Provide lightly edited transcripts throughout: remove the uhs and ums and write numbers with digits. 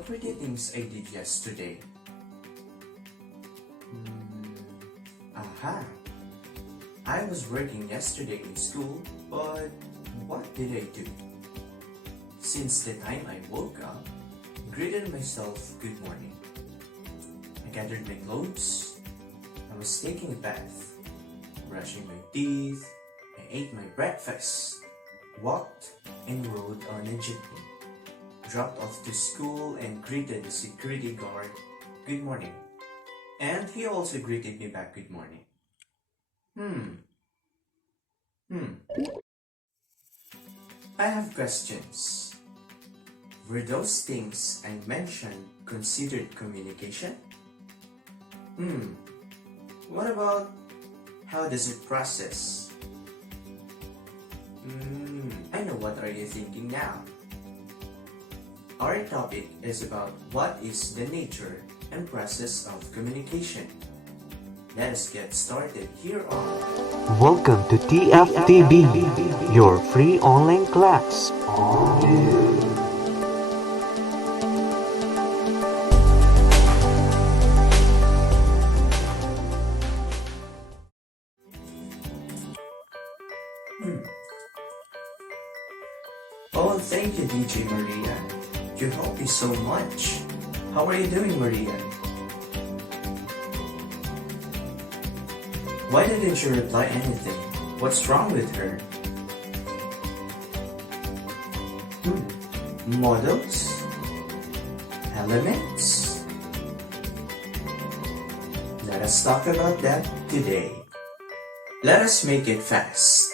What were the things I did yesterday? Aha! I was working yesterday in school, but what did I do? Since the time I woke up, greeted myself good morning. I gathered my clothes, I was taking a bath, brushing my teeth, I ate my breakfast, walked and rode on a jeepney, dropped off to school and greeted the security guard good morning. And he also greeted me back good morning. I have questions. Were those things I mentioned considered communication? What about how does it process? I know what are you thinking now. Our topic is about what is the nature and process of communication. Let us get started here on Welcome to TFTB, your free online class. Oh, thank you, DJ Maria. You helped me so much. How are you doing, Maria? Why didn't you reply anything? What's wrong with her? Models? Elements? Let us talk about that today. Let us make it fast.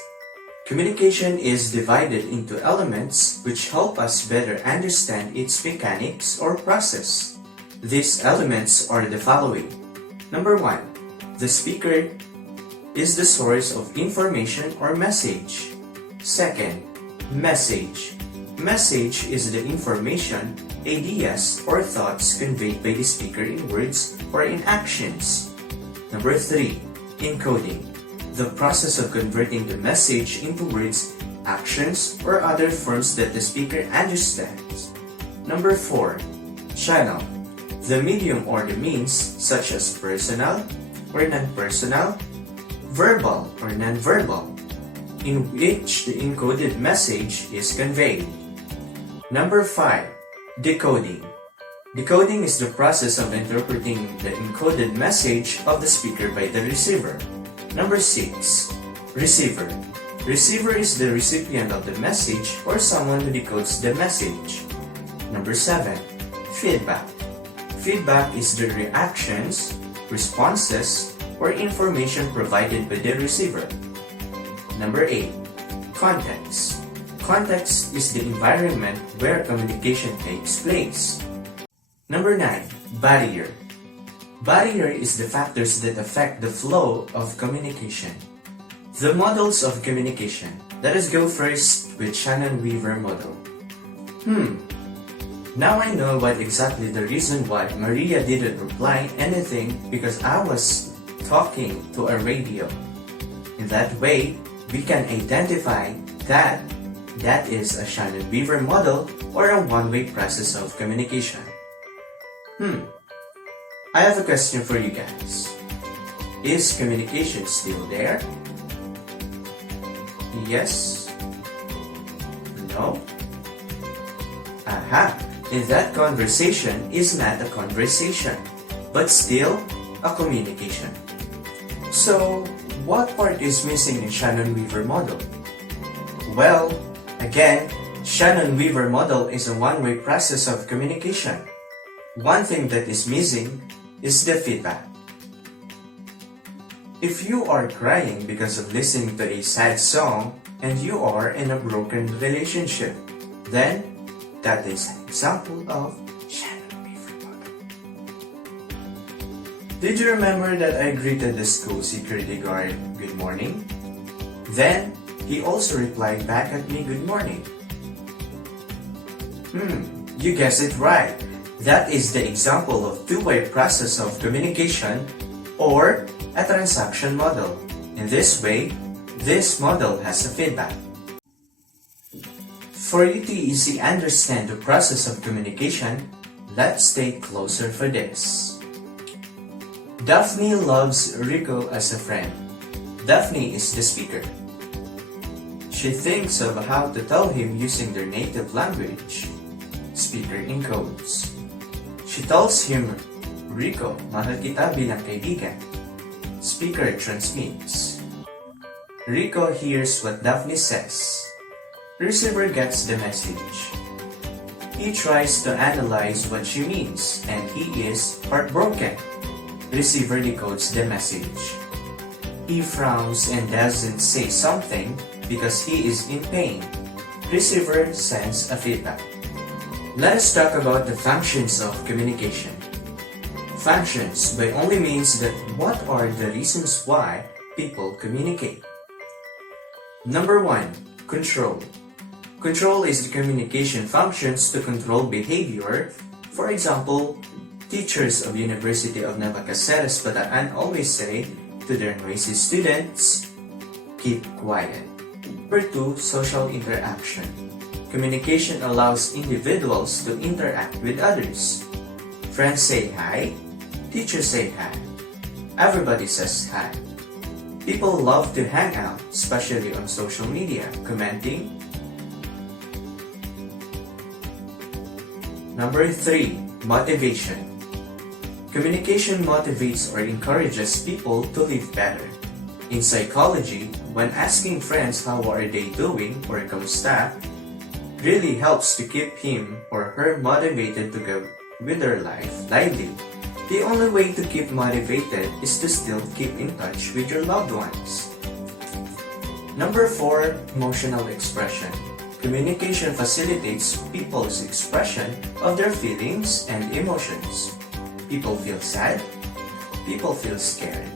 Communication is divided into elements which help us better understand its mechanics or process. These elements are the following. Number 1. The speaker is the source of information or message. Second, message. Message is the information, ideas, or thoughts conveyed by the speaker in words or in actions. Number 3, encoding. The process of converting the message into words, actions, or other forms that the speaker understands. Number 4, channel. The medium or the means, such as personal or non-personal, verbal or non-verbal, in which the encoded message is conveyed. Number 5, decoding. Decoding is the process of interpreting the encoded message of the speaker by the receiver. Number 6, receiver. Receiver is the recipient of the message or someone who decodes the message. Number 7, feedback. Feedback is the reactions, responses, or information provided by the receiver. Number 8, context. Context is the environment where communication takes place. Number 9, barrier. Barrier is the factors that affect the flow of communication. The models of communication. Let us go first with Shannon-Weaver model. Now I know what exactly the reason why Maria didn't reply anything, because I was talking to a radio. In that way, we can identify that is a Shannon-Weaver model or a one-way process of communication. I have a question for you guys. Is communication still there? Yes? No? Aha! And that conversation is not a conversation, but still a communication. So, what part is missing in Shannon-Weaver model? Well, again, Shannon-Weaver model is a one-way process of communication. One thing that is missing is the feedback. If you are crying because of listening to a sad song and you are in a broken relationship, then that is an example of Shannon-Weaver model. Did you remember that I greeted the school security guard good morning? Then, he also replied back at me good morning. You guessed it right. That is the example of two-way process of communication or a transaction model. In this way, this model has a feedback. For you to easily understand the process of communication, Let's stay closer for this. Daphne loves Rico as a friend. Daphne is the speaker. She thinks of how to tell him using their native language. Speaker encodes. She tells him, Rico, mahal kita bilang kaibigan. Speaker transmits. Rico hears what Daphne says. Receiver gets the message. He tries to analyze what she means, and he is heartbroken. Receiver decodes the message. He frowns and doesn't say something because he is in pain. Receiver sends a feedback. Let us talk about the functions of communication. Functions by only means that what are the reasons why people communicate. Number 1. Control. Control is the communication functions to control behavior. For example, teachers of University of Navacaceres, Bataan always say to their noisy students, keep quiet. Number 2. Social interaction. Communication allows individuals to interact with others. Friends say hi, teachers say hi, everybody says hi. People love to hang out, especially on social media, commenting. Number 3. Motivation. Communication motivates or encourages people to live better. In psychology, when asking friends how are they doing or kamusta, really helps to keep him or her motivated to go with their life lively. The only way to keep motivated is to still keep in touch with your loved ones. Number 4. Emotional expression. Communication facilitates people's expression of their feelings and emotions. People feel sad, people feel scared,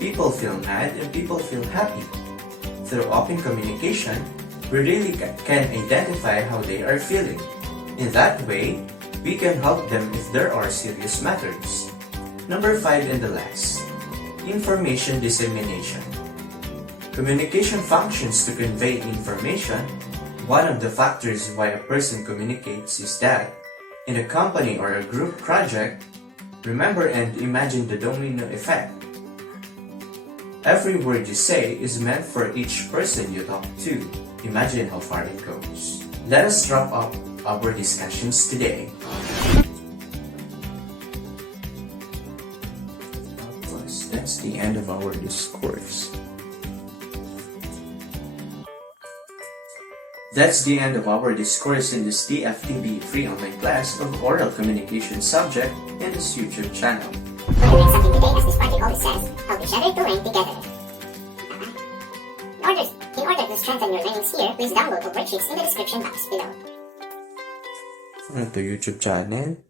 people feel mad, and people feel happy. Through open communication, we really can identify how they are feeling. In that way, we can help them if there are serious matters. Number 5 and the last, information dissemination. Communication functions to convey information. One of the factors why a person communicates is that in a company or a group project, remember and imagine the domino effect. Every word you say is meant for each person you talk to. Imagine how far it goes. Let us wrap up our discussions today. That's the end of our discourse. That's the end of our discourse in this TFTB free online class of oral communication subject in this YouTube channel. We'll learn something today as this article says, how to share to learn together. In order to strengthen your learnings here, please download the worksheets in the description box below. Ito YouTube channel.